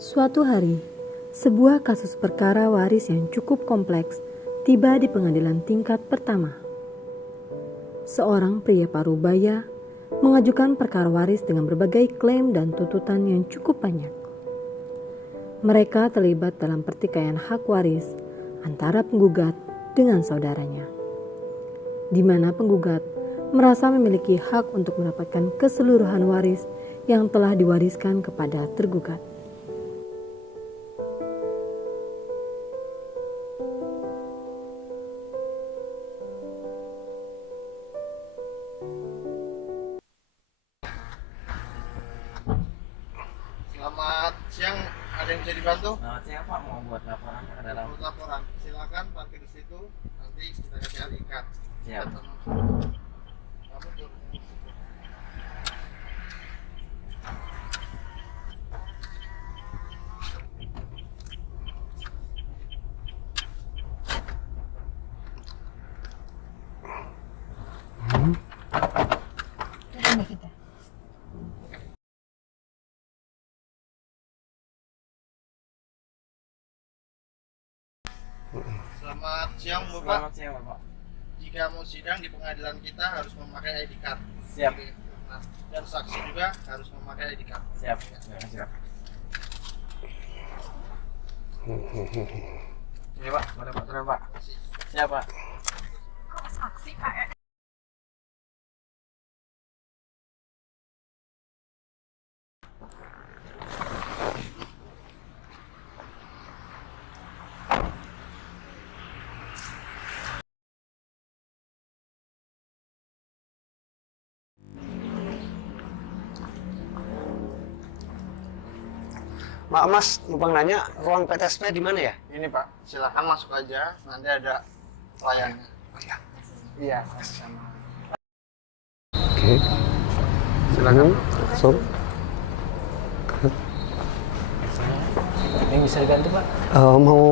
Suatu hari, sebuah kasus perkara waris yang cukup kompleks tiba di pengadilan tingkat pertama. Seorang pria parubaya mengajukan perkara waris dengan berbagai klaim dan tuntutan yang cukup banyak. Mereka terlibat dalam pertikaian hak waris antara penggugat dengan saudaranya, di mana penggugat merasa memiliki hak untuk mendapatkan keseluruhan waris yang telah diwariskan kepada tergugat. Selamat siang, ada yang bisa dibantu? Selamat siang Pak, mau buat laporan ke dalam. Buat laporan, silakan parkir di situ. Nanti kita kasih alih ikat. Siap. Kamu turun. Selamat siang, Bapak. Selamat siang Bapak. Jika mau sidang di pengadilan kita harus memakai ID card. Siap. Nah, dan saksi juga harus memakai ID card. Siap. Siap. Ini Pak, boleh Pak, turun Pak. Siap Pak. Maaf Mas, numpang nanya, ruang PTSP di mana ya? Ini Pak, silakan masuk aja. Nanti ada pelayannya. Oh ya. Iya, sama. Oke. Silakan. Langsung. Yang bisa dibantu Pak? Mau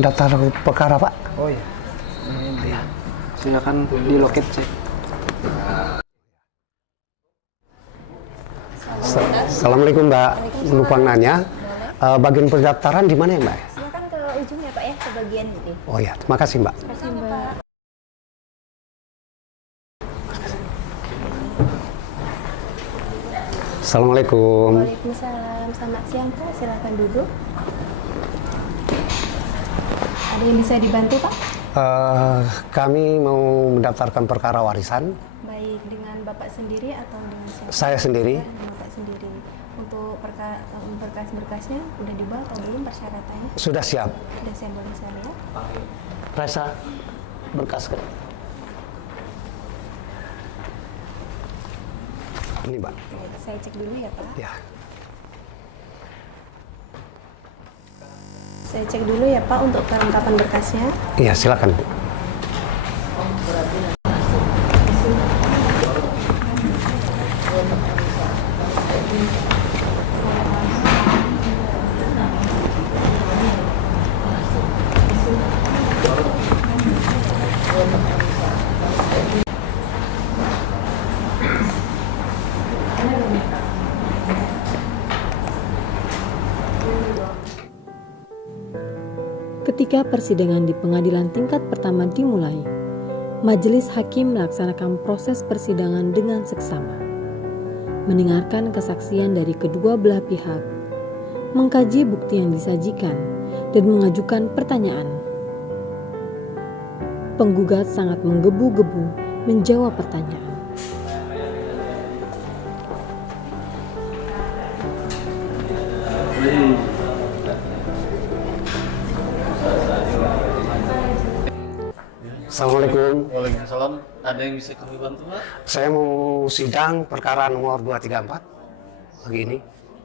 daftar perkara Pak? Oh iya. Ini silakan di loket cek. Assalamualaikum Mbak, numpang nanya, bagian pendaftaran di mana ya Mbak? Silakan ke ujung ya Pak ya, ke bagian ini. Oh ya, terima kasih Mbak. Terima kasih Mbak. Assalamualaikum. Waalaikumsalam. Selamat siang Pak, silakan duduk. Ada yang bisa dibantu Pak? Kami mau mendaftarkan perkara warisan. Baik, dengan Bapak sendiri atau dengan siapa? Saya sendiri. Dengan Bapak sendiri. Untuk berkas-berkasnya udah dibawa atau belum persyaratannya? Sudah siap. Sudah, saya boleh saya lihat? Resa, berkas ke. Ini Mbak. Baik, saya cek dulu ya Pak. Ya. Saya cek dulu ya Pak untuk kelengkapan berkasnya. Iya, silakan Bu. Ketika persidangan di pengadilan tingkat pertama dimulai, majelis hakim melaksanakan proses persidangan dengan seksama, mendengarkan kesaksian dari kedua belah pihak, mengkaji bukti yang disajikan, dan mengajukan pertanyaan. Penggugat sangat menggebu-gebu menjawab pertanyaan. Assalamualaikum. Waalaikumsalam. Ada yang bisa kami bantu Pak? Saya mau sidang perkara nomor 234 pagi ini.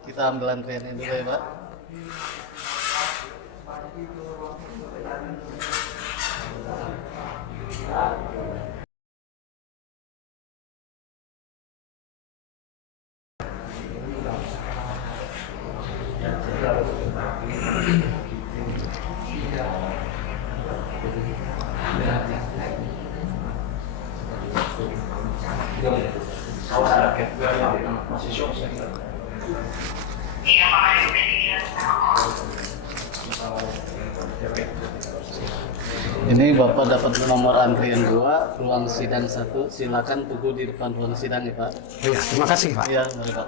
Kita ambil antriannya dulu ya Pak. Masih shock saya. Ini Bapak dapat nomor antrian 2, ruang sidang 1. Silakan tunggu di depan ruang sidang ya Pak. Iya, terima kasih Pak. Iya, mari Pak.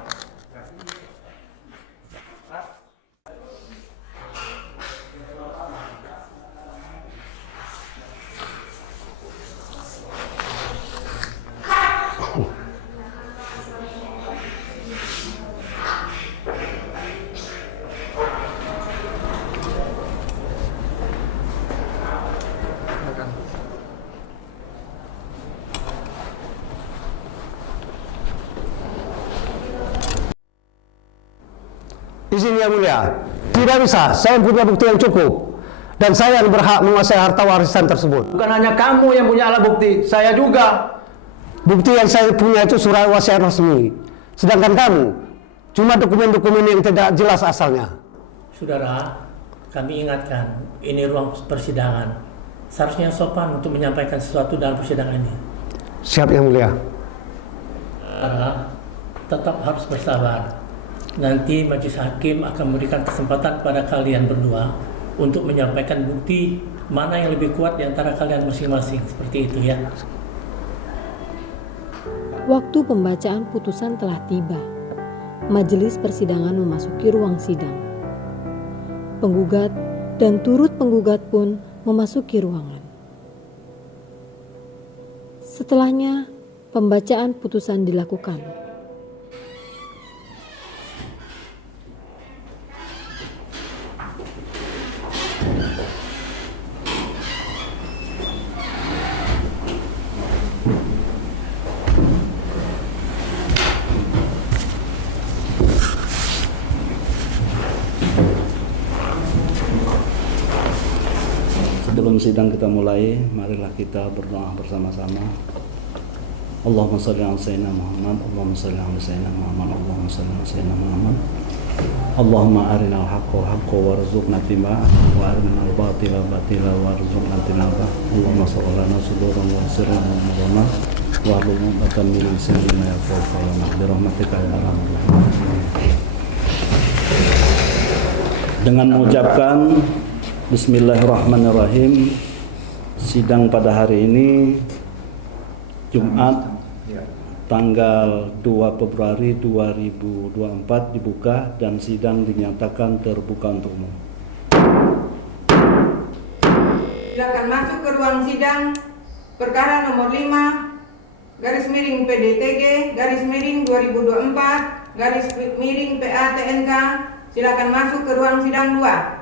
Izin yang mulia, tidak bisa. Saya punya bukti yang cukup. Dan saya yang berhak menguasai harta warisan tersebut. Bukan hanya kamu yang punya alat bukti, saya juga. Bukti yang saya punya itu surat wasiat resmi. Sedangkan kamu, cuma dokumen-dokumen yang tidak jelas asalnya. Saudara, kami ingatkan, ini ruang persidangan. Seharusnya sopan untuk menyampaikan sesuatu dalam persidangan ini. Siap yang mulia. Saudara, tetap harus bersabar. Nanti majelis hakim akan memberikan kesempatan pada kalian berdua untuk menyampaikan bukti mana yang lebih kuat di antara kalian masing-masing. Seperti itu ya. Waktu pembacaan putusan telah tiba. Majelis persidangan memasuki ruang sidang. Penggugat dan turut penggugat pun memasuki ruangan. Setelahnya, pembacaan putusan dilakukan. Sebelum sidang kita mulai, marilah kita berdoa bersama-sama. Allahumma shalli ala sayyidina Muhammad, Allahumma shalli ala sayyidina Muhammad, Allahumma shalli ala sayyidina Muhammad. Allahumma arinal haqqa haqqan warzuqna ittiba'ah wa arinal batila batila warzuqna ijtinabah. Allahumma shalli lana suduran wa sirran wa murana wa hlul 'uqdatam min lisanina yafqahu qawlana bi rahmatika ya arhamar rahimin. Dengan mengucapkan Bismillahirrahmanirrahim. Sidang pada hari ini Jumat tanggal 2 Februari 2024 dibuka dan sidang dinyatakan terbuka untuk umum. Silakan masuk ke ruang sidang perkara nomor 5 garis miring PDTG garis miring 2024 garis miring PA-TNK. Silakan masuk ke ruang sidang 2.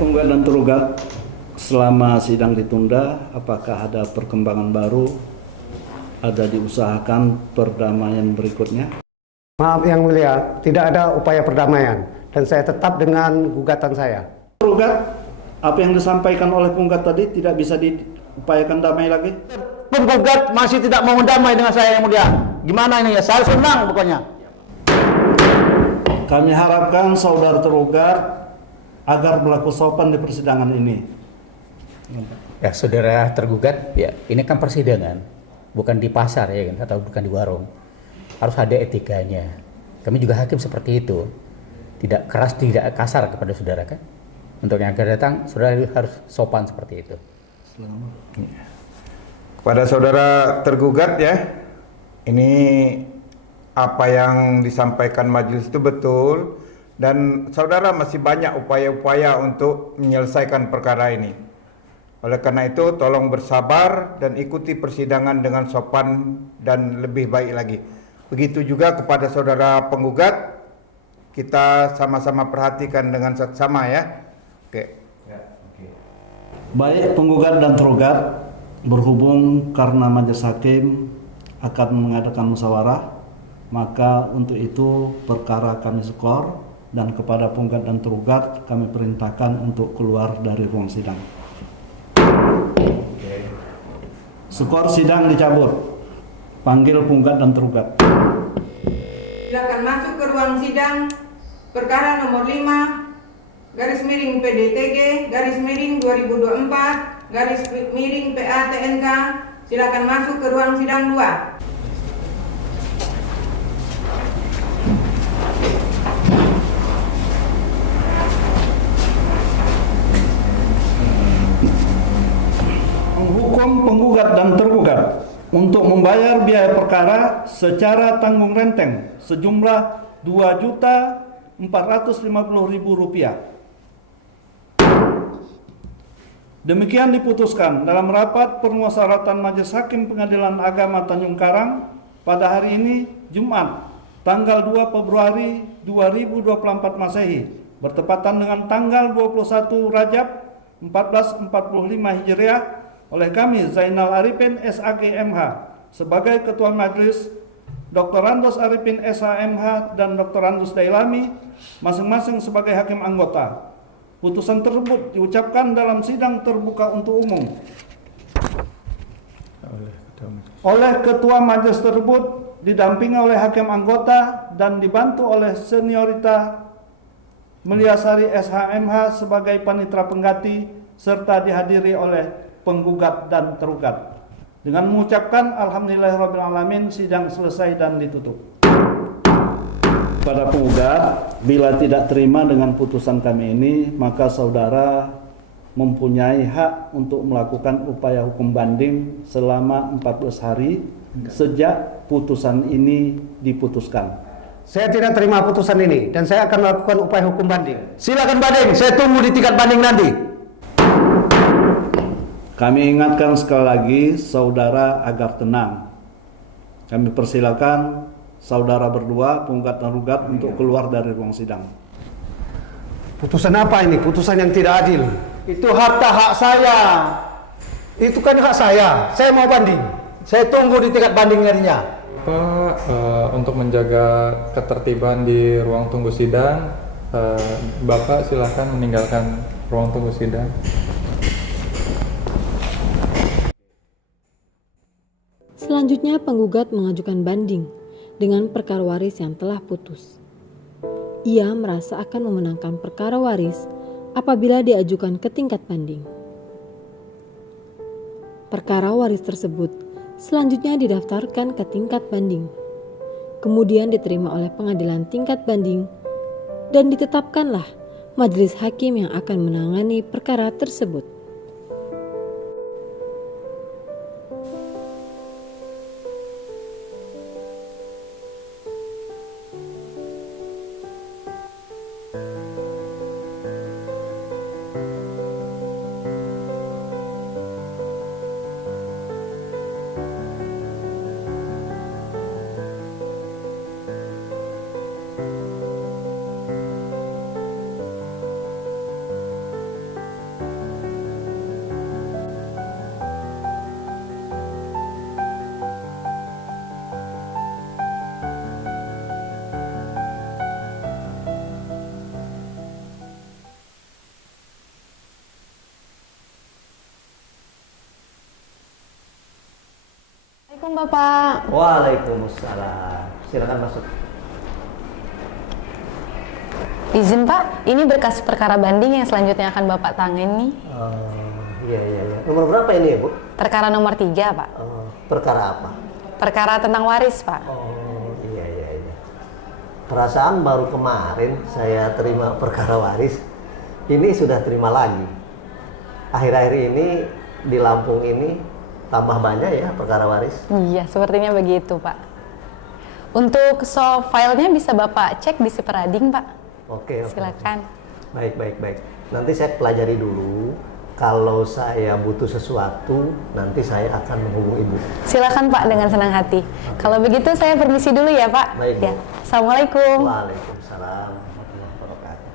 Penggugat dan tergugat, selama sidang ditunda, apakah ada perkembangan baru? Ada diusahakan perdamaian berikutnya? Maaf yang mulia, tidak ada upaya perdamaian dan saya tetap dengan gugatan saya. Tergugat, apa yang disampaikan oleh penggugat tadi tidak bisa diupayakan damai lagi? Penggugat masih tidak mau damai dengan saya yang mulia. Gimana ini ya? Saya senang pokoknya. Kami harapkan saudara tergugat agar berlaku sopan di persidangan ini. Ya, saudara tergugat, ya ini kan persidangan, bukan di pasar ya kan, atau bukan di warung. Harus ada etikanya. Kami juga hakim seperti itu, tidak keras, tidak kasar kepada saudara kan. Untuk yang akan datang, saudara harus sopan seperti itu. Kepada saudara tergugat ya, ini apa yang disampaikan majelis itu betul. Dan saudara masih banyak upaya-upaya untuk menyelesaikan perkara ini. Oleh karena itu, tolong bersabar dan ikuti persidangan dengan sopan dan lebih baik lagi. Begitu juga kepada saudara penggugat, kita sama-sama perhatikan dengan seksama ya. Oke. Baik penggugat dan tergugat, berhubung karena majelis hakim akan mengadakan musyawarah, maka untuk itu perkara kami skor. Dan kepada penggugat dan tergugat kami perintahkan untuk keluar dari ruang sidang. Skor sidang dicabut. Panggil penggugat dan tergugat. Silakan masuk ke ruang sidang perkara nomor 5 garis miring PDTG garis miring 2024 garis miring PA TNK, silakan masuk ke ruang sidang 2. Menghukum penggugat dan tergugat untuk membayar biaya perkara secara tanggung renteng sejumlah Rp2.450.000. Demikian diputuskan dalam rapat permusyawaratan Majelis Hakim Pengadilan Agama Tanjung Karang pada hari ini Jumat tanggal 2 Februari 2024 Masehi bertepatan dengan tanggal 21 Rajab 1445 Hijriah oleh kami Zainal Arifin SAG MH sebagai Ketua Majelis, Dr. Randus Arifin SHMH dan Dr. Randus Dailami masing-masing sebagai hakim anggota. Putusan tersebut diucapkan dalam sidang terbuka untuk umum oleh Ketua Majelis tersebut didampingi oleh hakim anggota dan dibantu oleh seniorita Meliasari SHMH sebagai panitera pengganti serta dihadiri oleh penggugat dan tergugat. Dengan mengucapkan alhamdulillahirrabbilalamin, sidang selesai dan ditutup. Pada penggugat, bila tidak terima dengan putusan kami ini, maka saudara mempunyai hak untuk melakukan upaya hukum banding selama 14 hari sejak putusan ini diputuskan. Saya tidak terima putusan ini dan saya akan melakukan upaya hukum banding. Silakan banding, saya tunggu di tingkat banding nanti. Kami ingatkan sekali lagi saudara agar tenang. Kami persilakan saudara berdua, penggugat dan tergugat, untuk keluar dari ruang sidang. Putusan apa ini? Putusan yang tidak adil. Itu harta hak saya. Itu kan hak saya. Saya mau banding. Saya tunggu di tingkat banding nantinya. Pak, untuk menjaga ketertiban di ruang tunggu sidang, Bapak silakan meninggalkan ruang tunggu sidang. Selanjutnya penggugat mengajukan banding dengan perkara waris yang telah putus. Ia merasa akan memenangkan perkara waris apabila diajukan ke tingkat banding. Perkara waris tersebut selanjutnya didaftarkan ke tingkat banding, kemudian diterima oleh pengadilan tingkat banding dan ditetapkanlah majelis hakim yang akan menangani perkara tersebut. Assalamualaikum Bapak. Waalaikumsalam. Silakan masuk. Izin Pak, ini berkas perkara banding yang selanjutnya akan Bapak tangani. Iya. Nomor berapa ini ya, Bu? Perkara nomor 3 Pak. Perkara apa? Perkara tentang waris Pak. Iya. Perasaan baru kemarin saya terima perkara waris. Ini sudah terima lagi. Akhir-akhir ini di Lampung ini tambah banyak ya perkara waris. Iya, sepertinya begitu Pak. Untuk soft filenya bisa Bapak cek di Superading Pak. Oke. Silakan. Baik. Nanti saya pelajari dulu. Kalau saya butuh sesuatu, nanti saya akan menghubungi Ibu. Silakan Pak, dengan senang hati. Kalau begitu saya permisi dulu ya Pak. Baik, Bu. Ya. Assalamualaikum. Waalaikumsalam warahmatullahi wabarakatuh.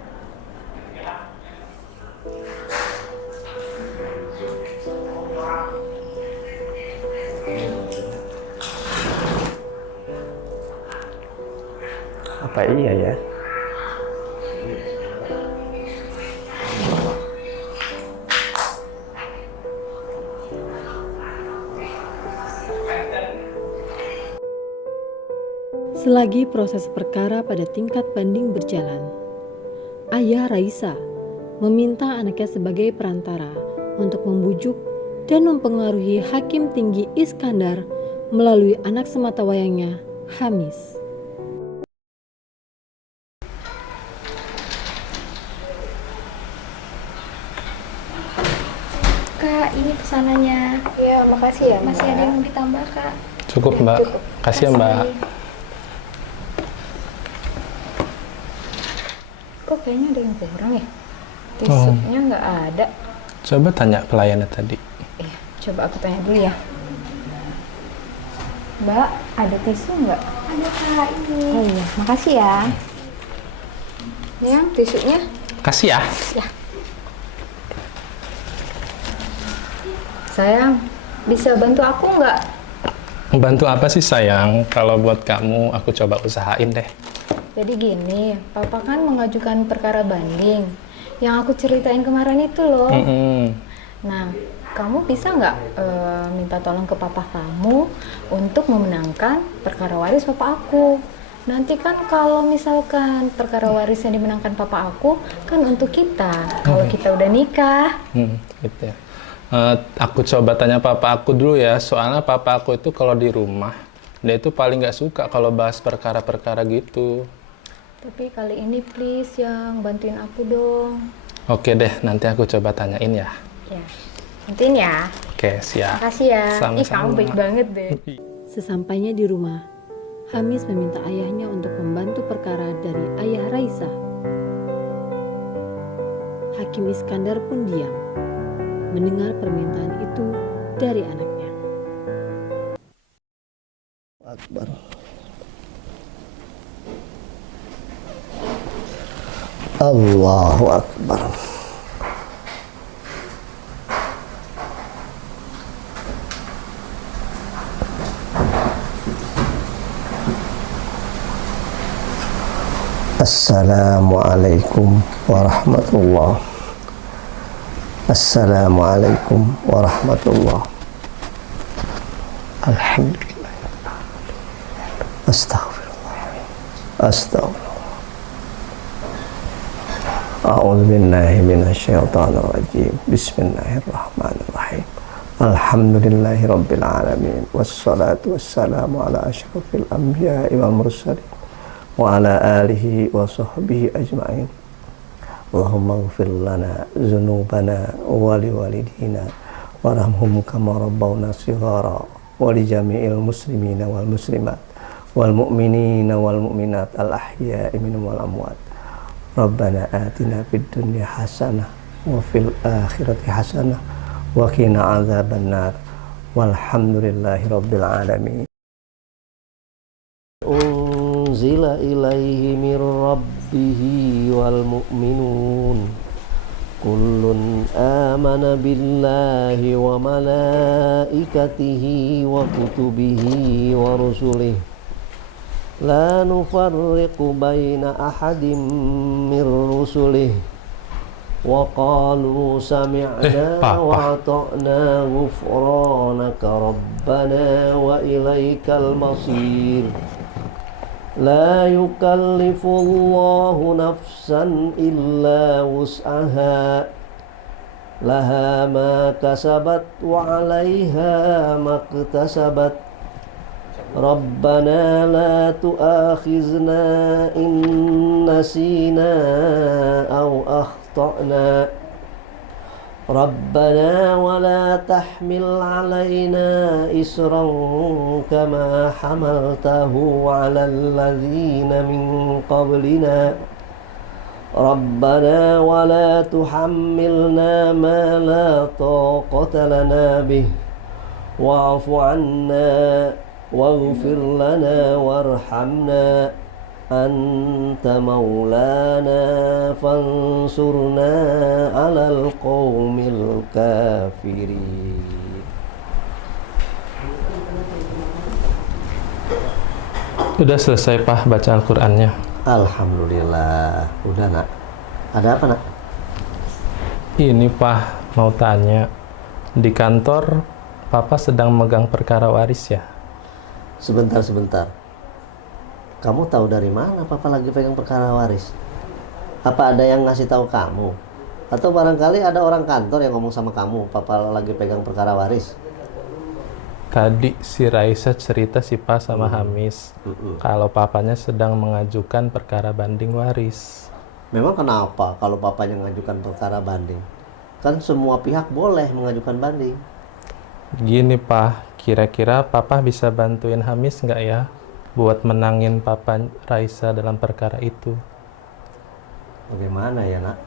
Apa iya ya? Selagi proses perkara pada tingkat banding berjalan, ayah Raisa meminta anaknya sebagai perantara untuk membujuk dan mempengaruhi Hakim Tinggi Iskandar melalui anak sematawayangnya, Hamis. Kak, ini pesanannya. Ya, makasih ya, Masih ada yang mau ditambah, Kak? Cukup, Mbak. Kasih ya, Mbak. Kok kayaknya ada yang kurang ya? Tisunya nggak ada. Coba tanya pelayannya tadi. Iya, coba aku tanya dulu ya. Mbak, ada tisu nggak? Ada, Kak, ini. Oh iya, makasih ya. Yang tisunya? Kasih ya. Ya. Sayang, bisa bantu aku nggak? Bantu apa sih sayang? Kalau buat kamu, aku coba usahain deh. Jadi gini, Papa kan mengajukan perkara banding yang aku ceritain kemarin itu loh. Nah, kamu bisa nggak minta tolong ke Papa kamu untuk memenangkan perkara waris Papa aku? Nanti kan kalau misalkan perkara waris yang dimenangkan Papa aku kan untuk kita, kalau kita udah nikah. Gitu ya. Aku coba tanya papa aku dulu ya, soalnya papa aku itu kalau di rumah, dia itu paling nggak suka kalau bahas perkara-perkara gitu. Tapi kali ini please yang bantuin aku dong. Oke deh, nanti aku coba tanyain ya. Ya, bantuin ya. Oke, siap. Makasih ya. Sama-sama. Ih, kamu baik banget deh. Sesampainya di rumah, Hamis meminta ayahnya untuk membantu perkara dari ayah Raisa. Hakim Iskandar pun diam mendengar permintaan itu dari anaknya. Akbar. Allahu Akbar. Assalamualaikum warahmatullahi. Assalamualaikum warahmatullahi. Alhamdulillah. Astaghfirullah. Astaghfirullah. A'udzu billahi minasyaitonir rajim. Bismillahirrahmanirrahim. Alhamdulillahi rabbil alamin. Wassalatu wassalamu ala asyrafil anbiya'i wal mursalin wa ala alihi wa sahbihi ajma'in. Allahumma ighfir lana dzunubana wa liwalidina warhamhum kama rabbawna shighara wa li jami'il muslimina wal muslimat wal mu'minina wal mu'minat al ahya'i minhum wal amwat. Rabbana atina fid dunya hasanah wa fil akhirati hasanah wa qina adzabannar. Walhamdulillahi rabbil alamin. Unzila ilaihi mir rabbihi wal mu'minun kullun amana billahi wa malaikatihi wa kutubihi wa rusulihi la nufarriqu baina ahadin mir rusulihi wa qalu sami'na wa ata'na ghufranaka rabbana wa ilaikal masir. La yukallifullahu nafsan illa wus'aha laha ma kasabat wa 'alaiha maktasabat. Rabbana la tu'akhizna in nasina aw akhtana. Rabbana wa la tahmil 'alaina isran kama hamaltahu 'alal ladzina min qablina. Rabbana wa la tuhammilna ma la taqata lana bih wa'fu 'anna waghfir lana warhamna anta maulana fansurna alal qaumil kafirin. Udah selesai Pak baca Al-Qur'annya? Alhamdulillah. Udah nak. Ada apa nak? Ini Pak mau tanya, di kantor Papa sedang megang perkara waris ya? Sebentar. Kamu tahu dari mana Papa lagi pegang perkara waris? Apa ada yang ngasih tahu kamu? Atau barangkali ada orang kantor yang ngomong sama kamu, papa lagi pegang perkara waris? Tadi si Raisa cerita si Pa sama Hamis kalau papanya sedang mengajukan perkara banding waris. Memang kenapa kalau papanya mengajukan perkara banding? Kan semua pihak boleh mengajukan banding. Gini Pa, kira-kira Papa bisa bantuin Hamis nggak ya buat menangin Papa Raisa dalam perkara itu? Bagaimana ya nak?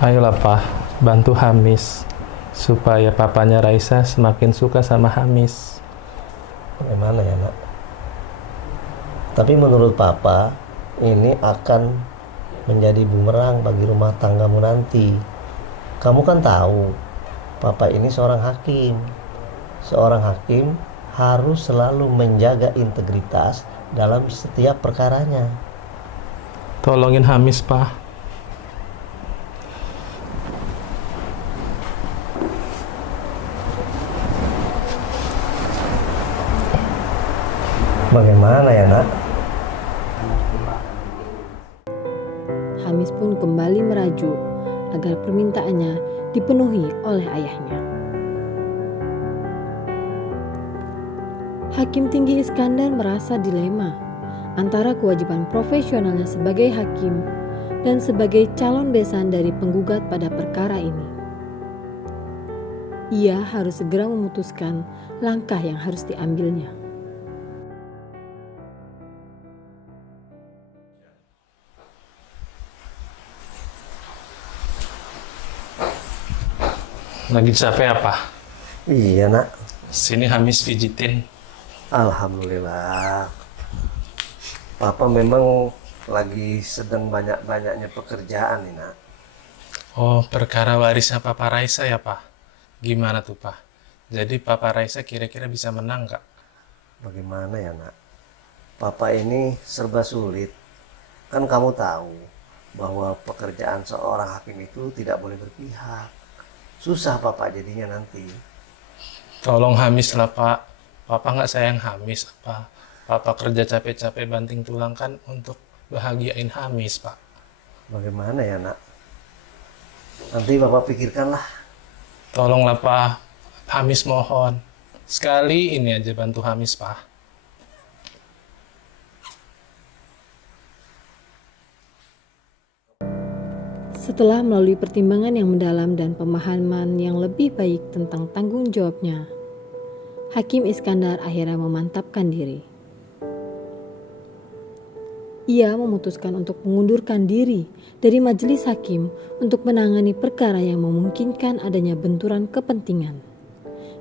Ayolah Pa, bantu Hamis supaya papanya Raisa semakin suka sama Hamis. Bagaimana ya nak? Tapi menurut papa ini akan menjadi bumerang bagi rumah tanggamu nanti. Kamu kan tahu papa ini seorang hakim. Seorang hakim harus selalu menjaga integritas dalam setiap perkaranya. Tolongin Hamis Pa. Bagaimana ya nak? Hamis pun kembali merajuk agar permintaannya dipenuhi oleh ayahnya. Hakim Tinggi Iskandar merasa dilema antara kewajiban profesionalnya sebagai hakim dan sebagai calon besan dari penggugat pada perkara ini. Ia harus segera memutuskan langkah yang harus diambilnya. Lagi capek apa? Iya nak. Sini Hamis pijitin. Alhamdulillah. Papa memang lagi sedang banyak-banyaknya pekerjaan nih nak. Oh, perkara warisnya Papa Raisa ya Pak? Gimana tuh Pak? Jadi Papa Raisa kira-kira bisa menang nggak? Bagaimana ya nak? Papa ini serba sulit. Kan kamu tahu bahwa pekerjaan seorang hakim itu tidak boleh berpihak. Susah Papa jadinya nanti. Tolong Hamis lah Pak. Papa nggak sayang Hamis apa? Papa kerja capek-capek banting tulang kan untuk bahagiain Hamis Pak. Bagaimana ya nak? Nanti Bapak pikirkanlah. Tolonglah Pak. Hamis mohon. Sekali ini aja bantu Hamis Pak. Setelah melalui pertimbangan yang mendalam dan pemahaman yang lebih baik tentang tanggung jawabnya, Hakim Iskandar akhirnya memantapkan diri. Ia memutuskan untuk mengundurkan diri dari majelis hakim untuk menangani perkara yang memungkinkan adanya benturan kepentingan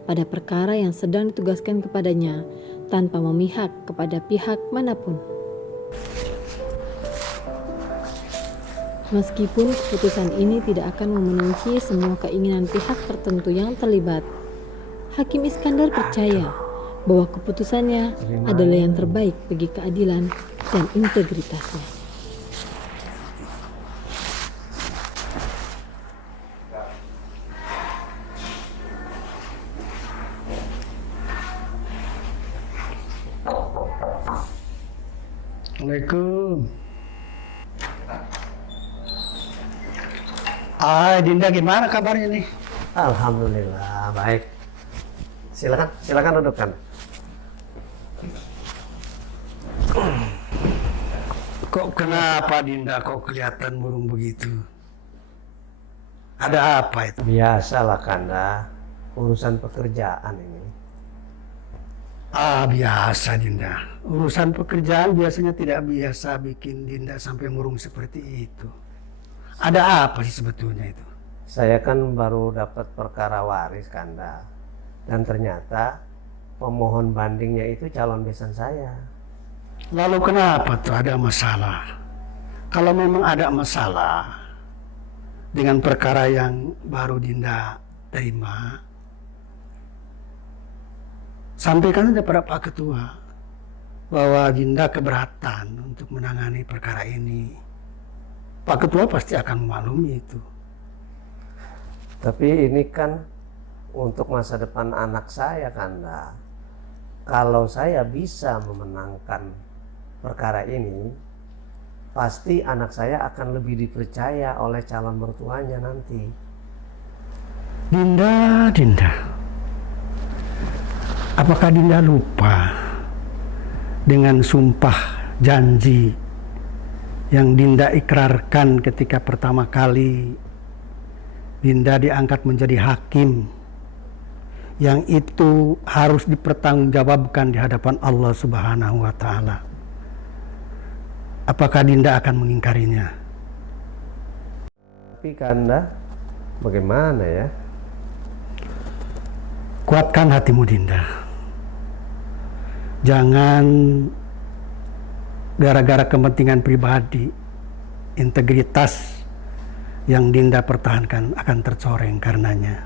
pada perkara yang sedang ditugaskan kepadanya tanpa memihak kepada pihak manapun. Meskipun keputusan ini tidak akan memenuhi semua keinginan pihak tertentu yang terlibat, Hakim Iskandar percaya bahwa keputusannya adalah yang terbaik bagi keadilan dan integritasnya. Assalamualaikum. Dinda gimana kabarnya nih? Alhamdulillah baik. Silakan dudukkan. Kok kenapa Dinda kok kelihatan murung begitu? Ada apa itu? Biasalah Kanda, urusan pekerjaan ini. Biasa Dinda. Urusan pekerjaan biasanya tidak biasa bikin Dinda sampai murung seperti itu. Ada apa sih sebetulnya itu? Saya kan baru dapat perkara waris Kanda. Dan ternyata pemohon bandingnya itu calon besan saya. Lalu kenapa tuh ada masalah? Kalau memang ada masalah dengan perkara yang baru Dinda terima, sampaikan saja pada Pak Ketua bahwa Dinda keberatan untuk menangani perkara ini. Pak Ketua pasti akan memaklumi itu. Tapi ini kan untuk masa depan anak saya Kanda. Kalau saya bisa memenangkan perkara ini, pasti anak saya akan lebih dipercaya oleh calon mertuanya nanti. Dinda, apakah Dinda lupa dengan sumpah janji yang Dinda ikrarkan ketika pertama kali Dinda diangkat menjadi hakim, yang itu harus dipertanggungjawabkan di hadapan Allah Subhanahu wa Ta'ala? Apakah Dinda akan mengingkarinya? Tapi Kanda, bagaimana ya? Kuatkan hatimu, Dinda. Jangan gara-gara kepentingan pribadi, integritas yang Dinda pertahankan akan tercoreng karenanya.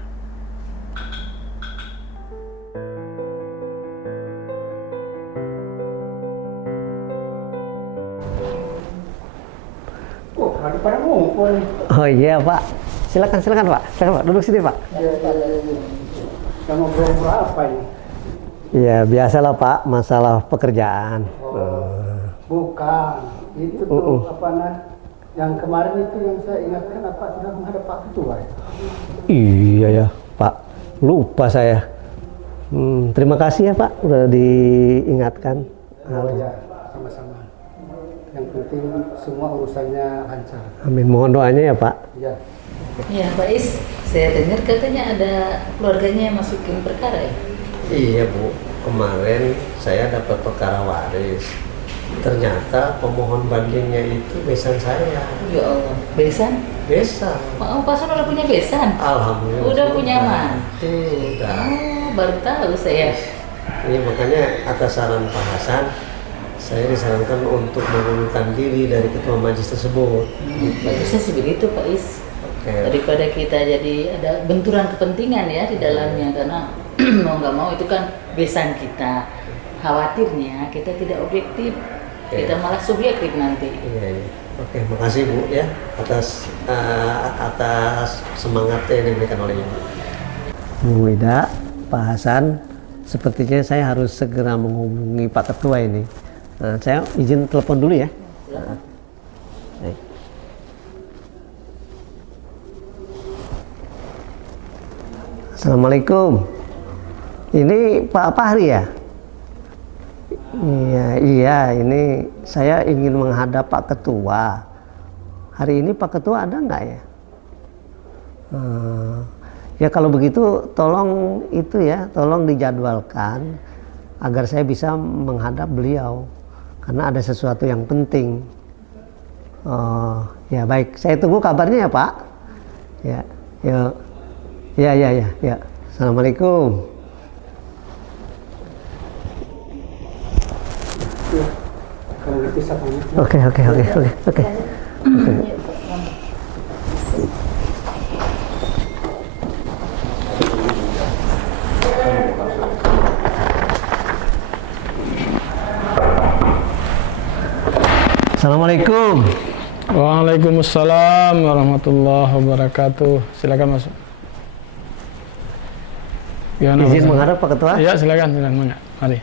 Oh, ada pada ngumpul. Oh iya Pak, silakan Pak, duduk sini Pak. Kita ngobrol apa ini? Iya biasalah Pak, masalah pekerjaan. Bukan, itu tuh apa nah? Yang kemarin itu yang saya ingatkan apa sudah menghadap Pak Ketua ya? Iya ya Pak, lupa saya. Terima kasih ya Pak, udah diingatkan. Oh ya, sama-sama. Yang penting semua urusannya lancar. Amin, mohon doanya ya Pak. Iya. Ya Pak Is, saya dengar katanya ada keluarganya yang masukin perkara ya? Iya Bu, kemarin saya dapat perkara waris. Ternyata pemohon bandingnya itu besan saya. Ya Allah, besan? Besan. Oh, Pak Sun udah punya besan? Alhamdulillah. Udah punya mantu. Udah. Oh, baru tahu saya. Iya makanya atas saran Pak Hasan, saya disarankan untuk mengundurkan diri dari ketua majelis tersebut. Bagusnya sih begitu Pak Is. Daripada kita jadi ada benturan kepentingan ya di dalamnya, karena mau nggak mau itu kan besan kita. Khawatirnya kita tidak objektif, kita malah subjektif nanti. Iya. Oke, makasih Bu ya atas semangatnya yang diberikan oleh Ibu. Bu Ida, Pak Hasan, sepertinya saya harus segera menghubungi Pak Ketua ini. Saya izin telepon dulu ya. Baik. Assalamualaikum. Ini Pak Fahri ya? Iya, ini saya ingin menghadap Pak Ketua. Hari ini Pak Ketua ada nggak ya? Ya kalau begitu tolong itu ya, tolong dijadwalkan agar saya bisa menghadap beliau karena ada sesuatu yang penting. Oh, ya baik, saya tunggu kabarnya ya Pak. Ya, yuk. Ya. Assalamualaikum. Kalau gitu sama. Oke. Assalamualaikum. Waalaikumsalam warahmatullahi wabarakatuh. Silakan masuk. Izin menghadap Pak Ketua? Iya, silakan. Mari.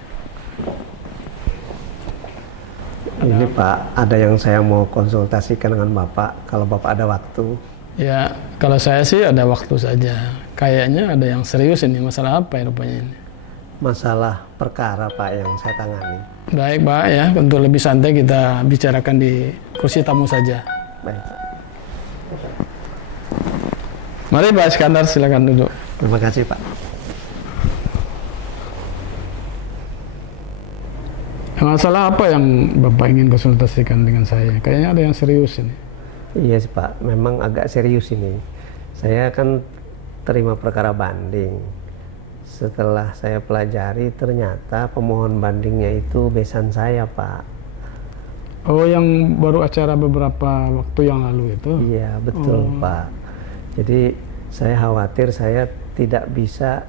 Ini Pak, ada yang saya mau konsultasikan dengan Bapak, kalau Bapak ada waktu. Ya, kalau saya sih ada waktu saja. Kayaknya ada yang serius ini, masalah apa ya rupanya ini? Masalah perkara Pak yang saya tangani. Baik Pak ya, untuk lebih santai kita bicarakan di kursi tamu saja. Baik. Mari Pak Iskandar, silakan duduk. Terima kasih Pak. Masalah apa yang Bapak ingin konsultasikan dengan saya? Kayaknya ada yang serius ini. Iya sih Pak, memang agak serius ini. Saya kan terima perkara banding. Setelah saya pelajari ternyata pemohon bandingnya itu besan saya Pak. Oh, yang baru acara beberapa waktu yang lalu itu? Iya betul Pak. Jadi saya khawatir saya tidak bisa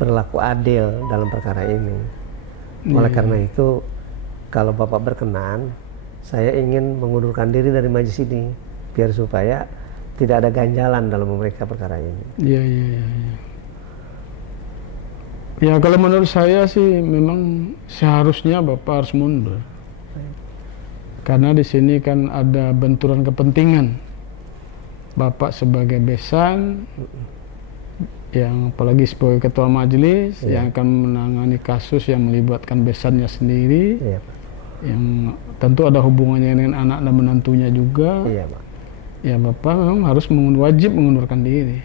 berlaku adil dalam perkara ini. Oleh karena itu, kalau Bapak berkenan, saya ingin mengundurkan diri dari majelis ini, biar supaya tidak ada ganjalan dalam memeriksa perkara ini. Iya. Ya kalau menurut saya sih memang seharusnya Bapak harus mundur. Karena di sini kan ada benturan kepentingan. Bapak sebagai besan, yang apalagi sebagai ketua majelis yang akan menangani kasus yang melibatkan besannya sendiri, yang tentu ada hubungannya dengan anak dan menantunya juga. Ya Bapak memang harus wajib mengundurkan diri.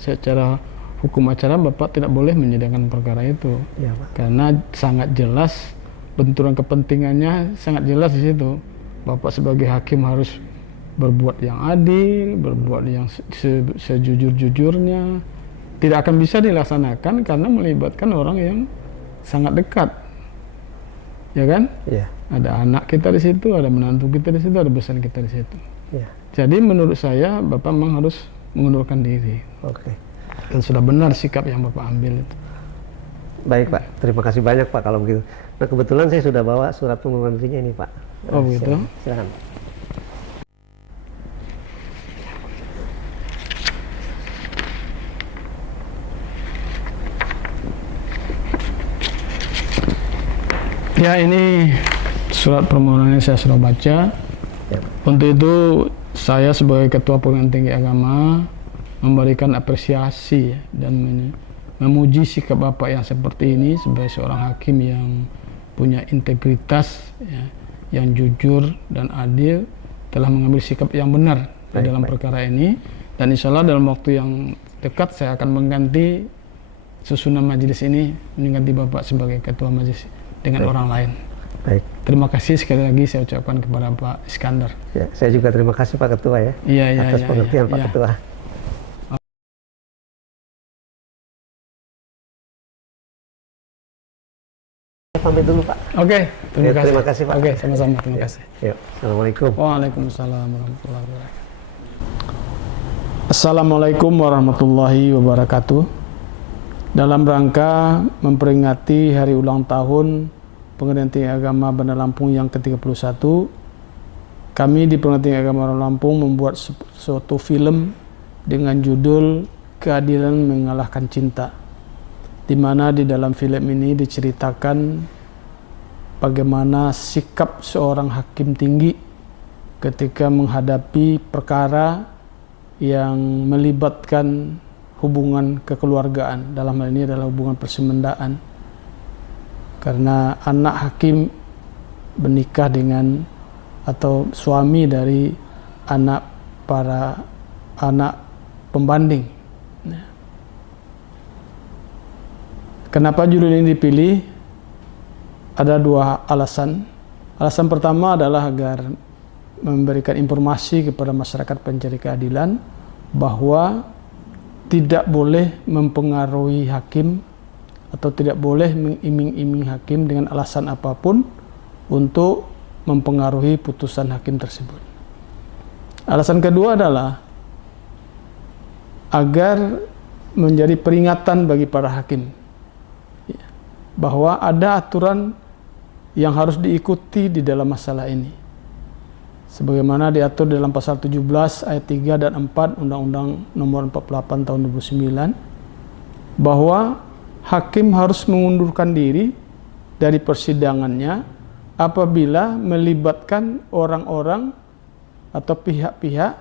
Secara hukum acara Bapak tidak boleh menyidangkan perkara itu, karena sangat jelas benturan kepentingannya, sangat jelas di situ. Bapak sebagai hakim harus berbuat yang adil, berbuat yang sejujur-jujurnya. Tidak akan bisa dilaksanakan karena melibatkan orang yang sangat dekat, ya kan? Ada anak kita di situ, ada menantu kita di situ, ada besan kita di situ. Jadi menurut saya Bapak memang harus mengundurkan diri. Dan sudah benar sikap yang Bapak ambil itu. Baik Pak, terima kasih banyak Pak kalau begitu. Nah kebetulan saya sudah bawa surat pengunduran dirinya ini Pak. Oh begitu? Silakan. Ya, ini surat permohonannya saya sudah baca. Untuk itu saya sebagai Ketua Perguruan Tinggi Agama memberikan apresiasi dan memuji sikap Bapak yang seperti ini sebagai seorang hakim yang punya integritas, yang jujur dan adil, telah mengambil sikap yang benar di dalam perkara ini. Dan insya Allah dalam waktu yang dekat saya akan mengganti susunan majelis ini, mengganti Bapak sebagai Ketua Majelis dengan orang lain. Terima kasih sekali lagi saya ucapkan kepada Pak Iskandar. Saya juga terima kasih Pak Ketua ya, atas pengertian Pak Ketua. Pamit dulu Pak. Oke, terima kasih Pak. Oke, sama-sama, terima kasih. Assalamualaikum. Waalaikumsalam warahmatullahi wabarakatuh. Assalamualaikum warahmatullahi wabarakatuh. Dalam rangka memperingati hari ulang tahun Perguruan Tinggi Agama Bandar Lampung yang ke-31, kami di Perguruan Tinggi Agama Bandar Lampung membuat suatu film dengan judul Keadilan Mengalahkan Cinta, di mana di dalam film ini diceritakan bagaimana sikap seorang hakim tinggi ketika menghadapi perkara yang melibatkan hubungan kekeluargaan, dalam hal ini adalah hubungan persemendaan, karena anak hakim menikah dengan atau suami dari anak pembanding. Kenapa judul ini dipilih? Ada dua alasan. Alasan pertama adalah agar memberikan informasi kepada masyarakat pencari keadilan bahwa tidak boleh mempengaruhi hakim atau tidak boleh mengiming-iming hakim dengan alasan apapun untuk mempengaruhi putusan hakim tersebut. Alasan kedua adalah agar menjadi peringatan bagi para hakim bahwa ada aturan yang harus diikuti di dalam masalah ini, sebagaimana diatur dalam pasal 17 ayat 3 dan 4 Undang-Undang Nomor 48 Tahun 2009, bahwa hakim harus mengundurkan diri dari persidangannya apabila melibatkan orang-orang atau pihak-pihak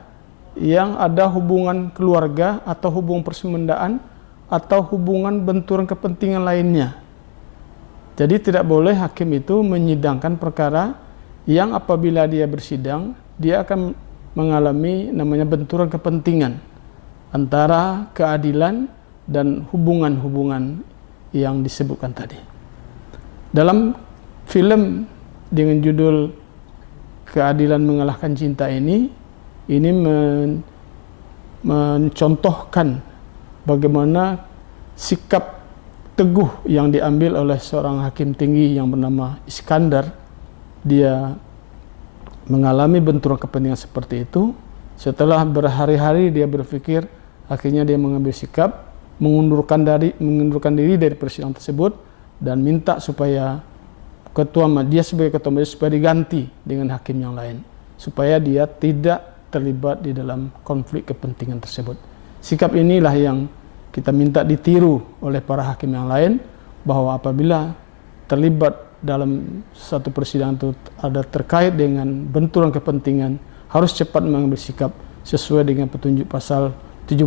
yang ada hubungan keluarga atau hubungan persemendaan atau hubungan benturan kepentingan lainnya. Jadi tidak boleh hakim itu menyidangkan perkara yang apabila dia bersidang, dia akan mengalami namanya benturan kepentingan antara keadilan dan hubungan-hubungan yang disebutkan tadi. Dalam film dengan judul Keadilan Mengalahkan Cinta ini mencontohkan bagaimana sikap teguh yang diambil oleh seorang hakim tinggi yang bernama Iskandar. Dia mengalami benturan kepentingan seperti itu. Setelah berhari-hari dia berpikir, akhirnya dia mengambil sikap mengundurkan diri dari persidangan tersebut dan minta supaya dia sebagai ketua majelis supaya diganti dengan hakim yang lain supaya dia tidak terlibat di dalam konflik kepentingan tersebut. Sikap inilah yang kita minta ditiru oleh para hakim yang lain, bahwa apabila terlibat dalam satu persidangan itu ada terkait dengan benturan kepentingan, harus cepat mengambil sikap sesuai dengan petunjuk pasal 17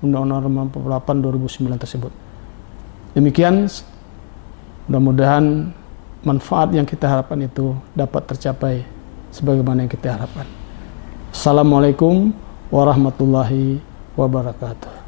Undang-Undang Nomor 48 2009 tersebut. Demikian, mudah-mudahan manfaat yang kita harapkan itu dapat tercapai sebagaimana yang kita harapkan. Assalamualaikum warahmatullahi wabarakatuh.